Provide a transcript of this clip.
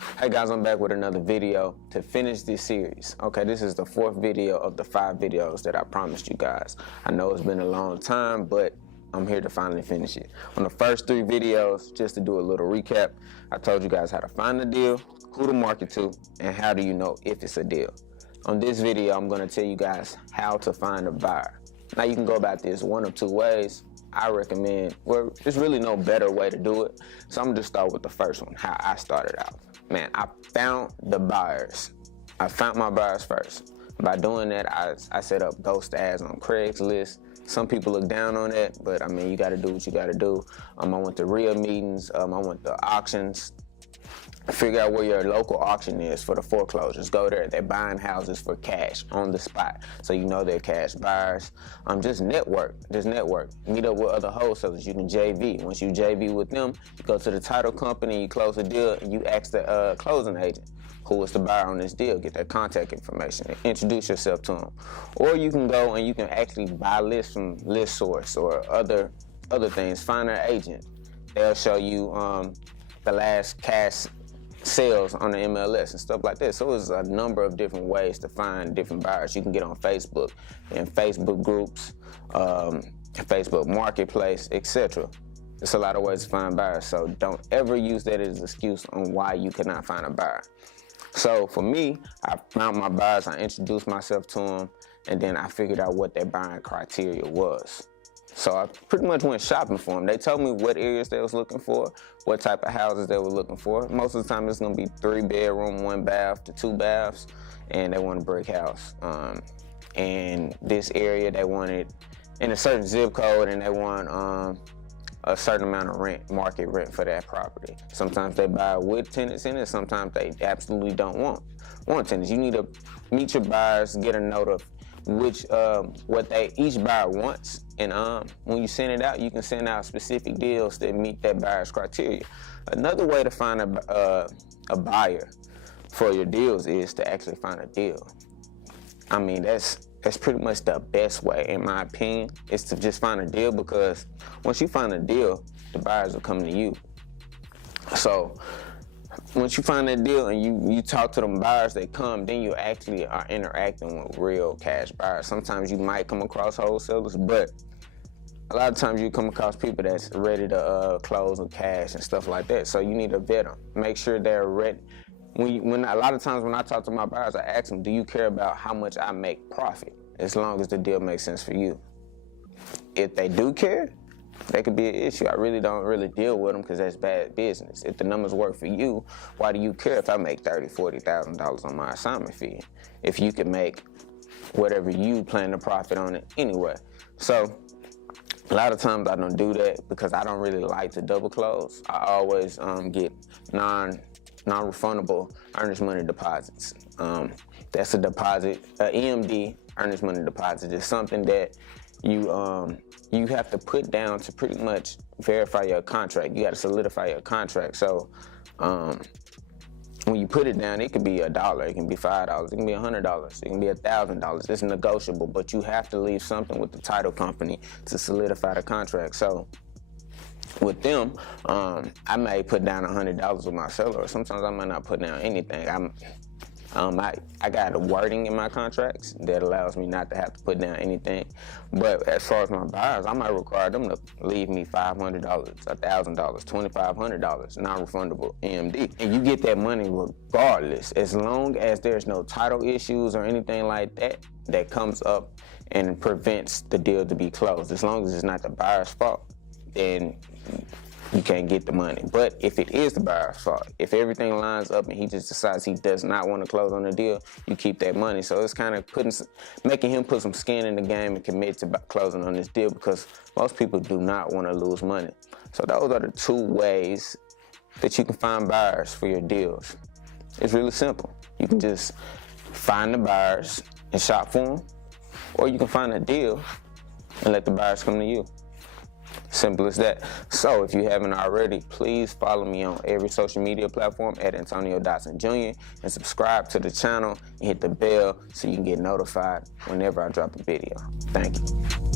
Hey guys, I'm back with another video to finish this series. Okay, this is the 4th video of the 5 videos that I promised you guys. I know it's been a long time, but I'm here to finally finish it. On the first 3 videos, just to do a little recap, I told you guys how to find a deal, who to market to, and how do you know if it's a deal. On this video, I'm going to tell you guys how to find a buyer. Now you can go about this one of 2 ways. I recommend, well, there's really no better way to do it. So I'm gonna just start with the first one, how I started out. Man, I found the buyers. I found my buyers first. By doing that, I set up ghost ads on Craigslist. Some people look down on that, but I mean, you gotta do what you gotta do. I went to real meetings, I went to auctions. Figure out where your local auction is for the foreclosures. Go there. They're buying houses for cash on the spot, so you know they're cash buyers. Just network. Meet up with other wholesalers. You can JV. Once you JV with them, you go to the title company, you close the deal, and you ask the closing agent who is the buyer on this deal. Get their contact information. Introduce yourself to them. Or you can go and you can actually buy lists from List Source or other things. Find their agent. They'll show you the last cash sales on the MLS and stuff like that. So there's a number of different ways to find different buyers. You can get on Facebook and Facebook groups, Facebook Marketplace, etc. There's a lot of ways to find buyers. So don't ever use that as an excuse on why you could not find a buyer. So for me, I found my buyers, I introduced myself to them, and then I figured out what their buying criteria was. So I pretty much went shopping for them. They told me what areas they was looking for, what type of houses they were looking for. Most of the time it's gonna be 3 bedroom, 1 bath to 2 baths, and they want a brick house. And this area they wanted in a certain zip code, and they want a certain amount of rent, market rent for that property. Sometimes they buy with tenants in it, sometimes they absolutely don't want tenants. You need to meet your buyers, get a note of which what each buyer wants, and when you send it out, you can send out specific deals that meet that buyer's criteria. Another way to find a buyer for your deals is to actually find a deal. I mean, that's pretty much the best way, in my opinion, is to just find a deal, because once you find a deal, the buyers will come to you. So once you find that deal and you talk to them buyers, they come, then you actually are interacting with real cash buyers. Sometimes you might come across wholesalers, but a lot of times you come across people that's ready to close with cash and stuff like that. So you need to vet them. Make sure they're ready. When a lot of times when I talk to my buyers, I ask them, do you care about how much I make profit, as long as the deal makes sense for you? If they do care, that could be an issue. I really don't deal with them, because that's bad business. If the numbers work for you, why do you care if I make $30,000, $40,000 on my assignment fee, if you can make whatever you plan to profit on it anyway? So a lot of times I don't do that because I don't really like to double close. I always get non-refundable earnest money deposits. That's a deposit, EMD, earnest money deposit, is something that you have to put down to pretty much verify your contract. You got to solidify your contract. So when you put it down, it could be $1, it can be $5, it can be $100, it can be $1,000. It's negotiable, but you have to leave something with the title company to solidify the contract. So with them, I may put down $100 with my seller, or sometimes I might not put down anything. I got a wording in my contracts that allows me not to have to put down anything. But as far as my buyers, I might require them to leave me $500, $1,000, $2,500, non-refundable EMD. And you get that money regardless, as long as there's no title issues or anything like that that comes up and prevents the deal to be closed. As long as it's not the buyer's fault, then you can't get the money. But if it is the buyer's fault, if everything lines up and he just decides he does not want to close on the deal, you keep that money. So it's kind of making him put some skin in the game and commit to closing on this deal, because most people do not want to lose money. So those are the 2 ways that you can find buyers for your deals. It's really simple. You can just find the buyers and shop for them, or you can find a deal and let the buyers come to you. Simple as that. So if you haven't already, please follow me on every social media platform at Antonio Dotson Jr. and subscribe to the channel and hit the bell so you can get notified whenever I drop a video. Thank you.